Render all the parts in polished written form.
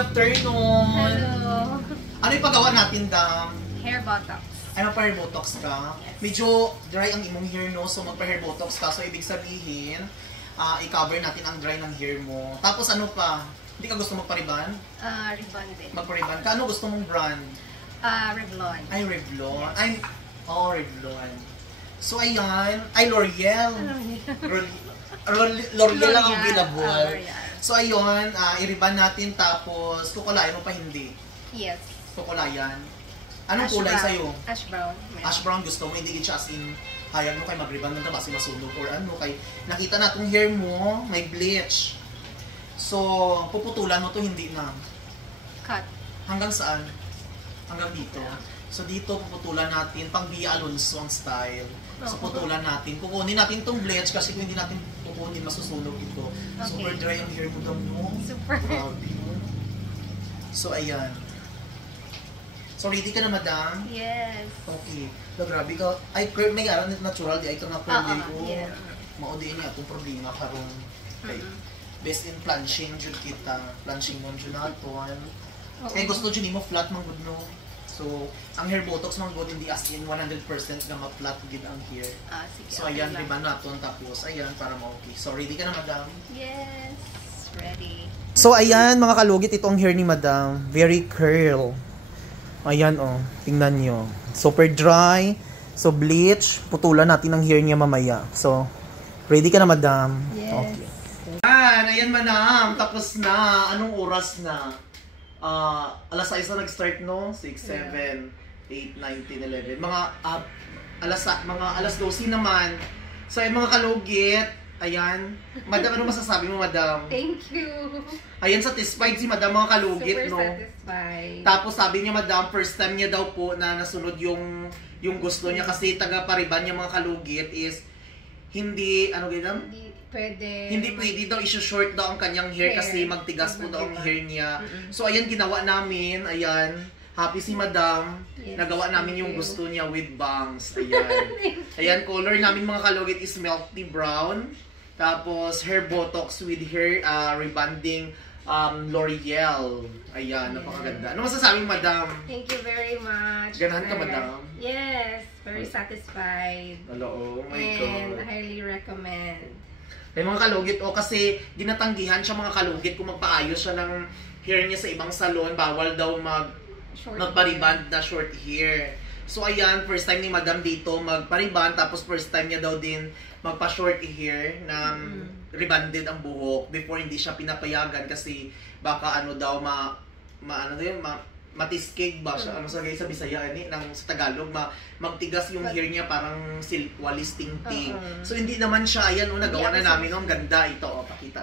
afternoon! Hello! Ano yung paggawa natin, Dam? Hair botox. Ay, magpa-hair botox ka? Yes. Medyo dry ang imong hair, no? So, magpa-hair botox ka. So, ibig sabihin, i-cover natin ang dry ng hair mo. Tapos, ano pa? Hindi ka gusto magpa-riban? Ribbon din. Magpa-riban ka? Ano gusto mong brand? Revlon. Ay, Revlon. Ay, Revlon. So, ayan. Ay, L'Oreal. L'Oreal lang ang available. So, ayun, i-riban natin tapos kukulayan mo pa hindi. Yes. Kukulayan. Anong Ash kulay brown. sa'yo? Ash brown. Ash brown gusto mo, hindi siya as in hayag mo kay mag-riban mo kasi masunog or ano. Kay nakita na itong hair mo, may bleach. So, puputulan mo to hindi na. Cut. Hanggang saan? Hanggang dito. So, dito puputulan natin, pang Bia Alonso ang style. So, putulan natin. Kukunin natin itong bleach kasi kung hindi natin kukunin, masusunog ito. Okay. Super dry ang hair mo daw, no? Super. Grabe. So, ayan. So, ready ka na, madam? Yes. Okay. So, grabe ka. Ay, may aral natural di. Ay, ito na curly ko. Yeah. Maudi niya itong problema karon. Okay. Best in planching, jud kita. Planching mo jud na ito. Kaya gusto jud mo flat mang good, no? So, ang hair botox mang good, hindi as in 100% na ma-flat gid ang hair. Sige. So, ayan, riban natin. Tapos, ayan, para ma-okay. So, ready ka na, madam? Yes. Ready. So, ayan, mga kalugit, ito ang hair ni madam. Very curl. Ayan, oh. Tingnan nyo. Super dry. So, bleach. Putulan natin ang hair niya mamaya. So, ready ka na, madam? Yes. Okay. Ayan, madam. Tapos na. Anong oras na? Alas 6 na nag-start, no? 6, 7, 8, 9, 10, 11. Mga alas 12 naman. So, yung mga kalugit, ayan. Madam, ano masasabi mo, madam? Thank you. Ayan, satisfied si madam mga kalugit, Super no? satisfied. Tapos sabi niya, madam, first time niya daw po na nasunod yung gusto niya kasi taga-pariban niya mga kalugit is hindi, ano ganyan? Hindi pwede daw i-short daw ang kanyang hair kasi magtigas po daw ang hair niya. So, ayan, ginawa namin. Ayan. Happy si madam. Yes, nagawa namin yung gusto niya with bangs. Ayan. Ayan, color namin mga kalugit is milky brown. Tapos, hair botox with hair rebonding L'Oreal. Ayan, napakaganda. Ano masasabi mo, madam? Thank you very much. Ganahan ka, madam? Yes. Very satisfied. Hello, oh my And God. highly recommend. May mga kalugit, kasi ginatanggihan siya mga kalugit kung magpaayos siya ng hair niya sa ibang salon, bawal daw magpariband na short hair. So ayan, first time ni madam dito magpariband, tapos first time niya daw din magpa-short hair na rebanded ang buhok. Before hindi siya pinapayagan kasi baka ano daw matiskig ba siya, ano sa Bisaya sa Tagalog, magtigas yung hair niya parang silkwalis ting-ting. So hindi naman siya, ayan, nagawa na namin, ang ganda ito, pakita.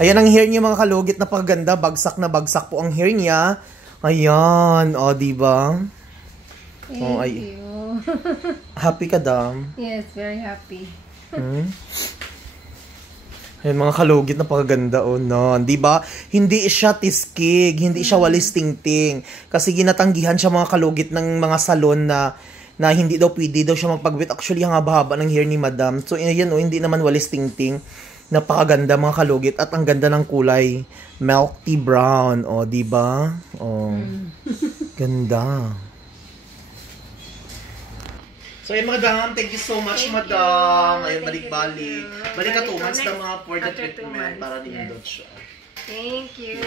Ayan ang hair niya mga kalugit, napakaganda, bagsak na bagsak po ang hair niya. Ayan, diba? Thank you. Happy ka, dam? Yes, very happy. Ayan mga kalugit, napakaganda no. Di ba? Hindi siya tiskig, hindi siya walis ting-ting. Kasi ginatanggihan siya mga kalugit ng mga salon na hindi daw pwede daw siya magpagwit. Actually, ang haba-haba ng hair ni madam. So, ayan hindi naman walis ting-ting. Napakaganda mga kalugit at ang ganda ng kulay. Milky brown, di ba? Ganda. So, ayun, madam. Thank you so much, madam. Ayun, balik-balik. Balik ka 2 months na mga for the treatment para nindot siya. Thank you.